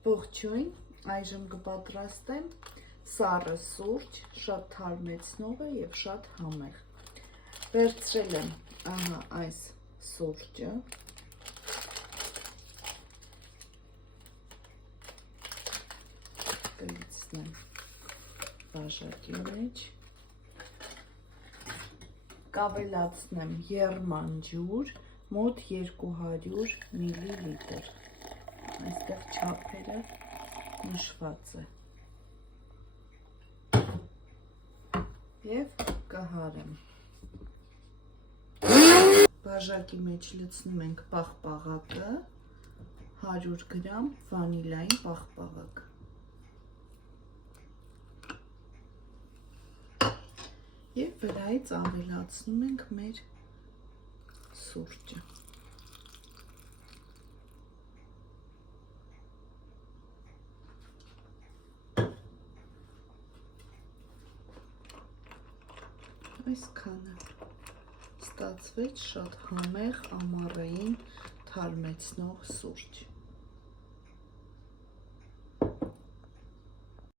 Ողջույն, այժմ կպատրաստեմ սառը սուրճ, շատ թարմեցնող է և շատ համեղ։ Վերցրել եմ այս սուրճը, կլցնեմ բաժակի մեջ, կավելացնեմ եռման ջուր, մոտ 200 մլ, այստեղ չափերը նշված է, և կհարեմ։ Բաժակի մեջ լցնում ենք պաղպաղակը, 100 գրամ վանիլային պաղպաղակ։ Եվ վրայից ավելացնում ենք մեր սուրճը։ Այսքանը ստացվեց շատ համեղ ամառային թարմեցնող սուրճ։